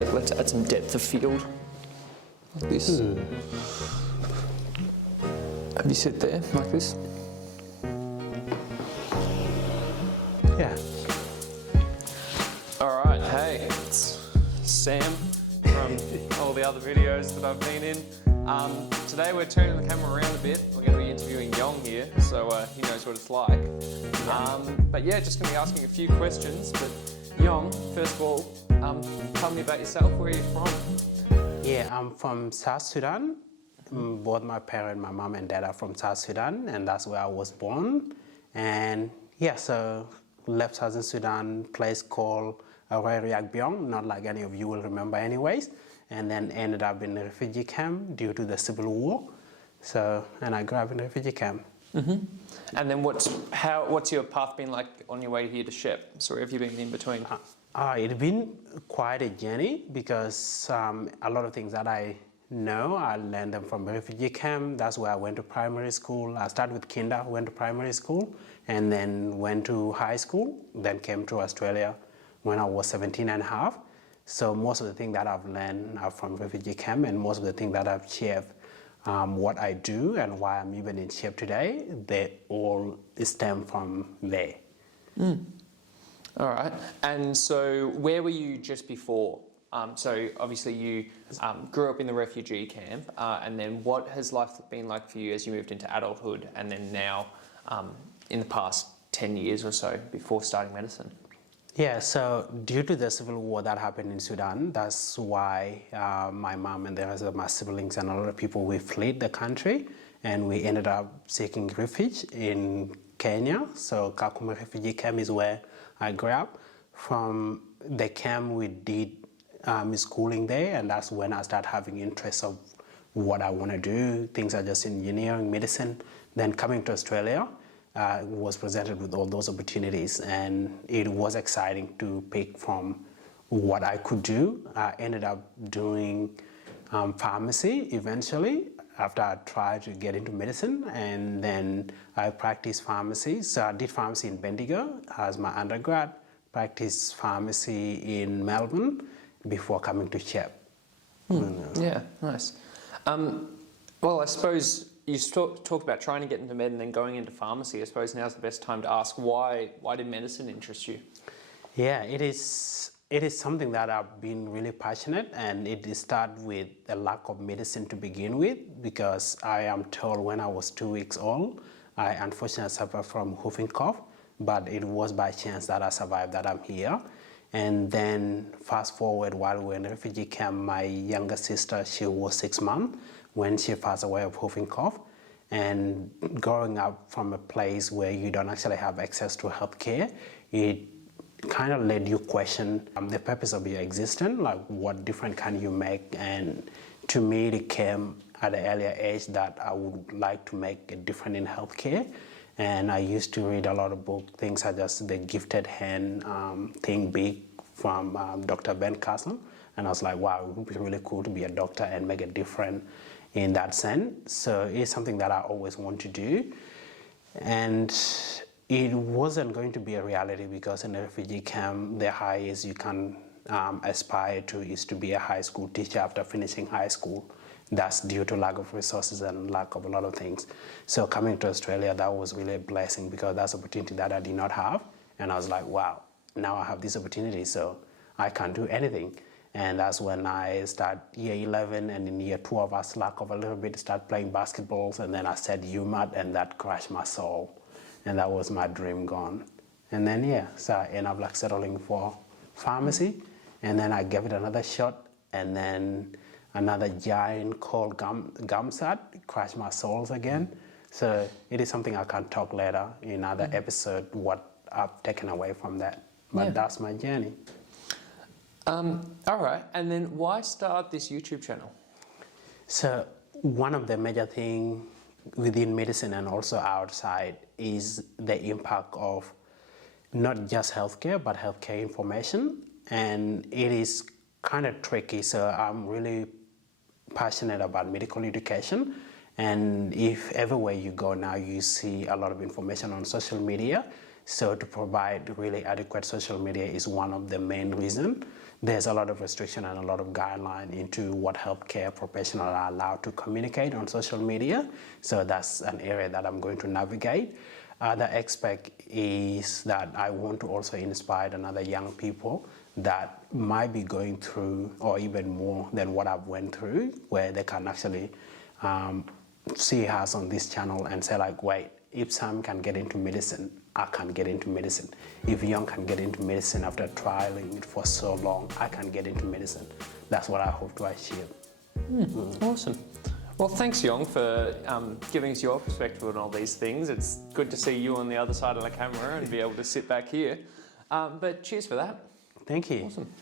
Let's add some depth of field, like this. Have you sit there, like this? Yeah. All right, hey, it's Sam from all the other videos that I've been in. Today we're turning the camera around a bit. We're going to be interviewing Yong here, so he knows what it's like. But yeah, just going to be asking a few questions. But Yong, first of all, tell me about yourself. Where are you from? Yeah, I'm from South Sudan. Both my parents, my mom and dad, are from South Sudan, and that's where I was born. And yeah, so left Southern Sudan, place called Riak Byong, not like any of you will remember anyways, and then ended up in a refugee camp due to the civil war. So, and I grew up in a refugee camp. And then what's your path been like on your way here to Shep? So where have you been in between? It's been quite a journey because a lot of things that I know, I learned them from a refugee camp. That's where I went to primary school. I started with kinder, went to primary school, and then went to high school, then came to Australia when I was 17 and a half. So most of the things that I've learned are from refugee camp, and most of the things that I've shaped what I do and why I'm even in shape today, they all stem from there. All right. And so where were you just before? So obviously you grew up in the refugee camp, and then what has life been like for you as you moved into adulthood and then now in the past 10 years or so before starting medicine? Yeah, so due to the civil war that happened in Sudan, that's why my mom and the rest of my siblings and a lot of people, we fled the country and we ended up seeking refuge in Kenya. So Kakuma refugee camp is where I grew up. From the camp we did schooling there, and that's when I started having interest of what I want to do, things such as engineering, medicine. Then coming to Australia, was presented with all those opportunities, and it was exciting to pick from what I could do. I ended up doing pharmacy eventually after I tried to get into medicine, and then I practiced pharmacy. So I did pharmacy in Bendigo as my undergrad, practiced pharmacy in Melbourne before coming to Shep. Yeah, nice. Well, I suppose you talked about trying to get into med and then going into pharmacy. I suppose now's the best time to ask why did medicine interest you? Yeah, it is something that I've been really passionate, and it started with a lack of medicine to begin with, because I am told when I was 2 weeks old, I unfortunately suffered from whooping cough, but it was by chance that I survived, that I'm here. And then fast forward, while we were in a refugee camp, my younger sister, she was 6 months when she passed away of whooping cough. And growing up from a place where you don't actually have access to healthcare, it kind of led you question the purpose of your existence, like what difference can you make? And to me, it came at an earlier age that I would like to make a difference in healthcare. And I used to read a lot of books, things such as The Gifted Hand, Think Big from Dr. Ben Carson. And I was like, wow, it would be really cool to be a doctor and make a difference in that sense. So it's something that I always want to do. And it wasn't going to be a reality because in a refugee camp, the highest you can aspire to is to be a high school teacher after finishing high school. That's due to lack of resources and lack of a lot of things. So coming to Australia, that was really a blessing because that's an opportunity that I did not have. And I was like, wow, now I have this opportunity, so I can do anything. And that's when I started year 11, and in year 12 I slacked off a little bit, started playing basketballs, and then I said UMass, and that crushed my soul. And that was my dream gone. And then yeah, so I ended up like settling for pharmacy, and then I gave it another shot, and then another giant called GAMSAT crashed my souls again. So it is something I can talk later in another episode, what I've taken away from that. But that's my journey. All right, and then why start this YouTube channel? So one of the major things within medicine and also outside is the impact of not just healthcare, but healthcare information. And it is kind of tricky, so I'm really passionate about medical education. And if everywhere you go now, you see a lot of information on social media. So to provide really adequate social media is one of the main reasons. there's a lot of restriction and a lot of guideline into what healthcare professionals are allowed to communicate on social media. So that's an area that I'm going to navigate. Other aspect is that I want to also inspire another young people that might be going through or even more than what I've went through, where they can actually see us on this channel and say like, wait, if Sam can get into medicine, I can get into medicine. If Young can get into medicine after trialing it for so long, I can get into medicine. That's what I hope to achieve. Awesome. Well, thanks, Yong, for giving us your perspective on all these things. It's good to see you on the other side of the camera and be able to sit back here. But cheers for that. Thank you. Awesome.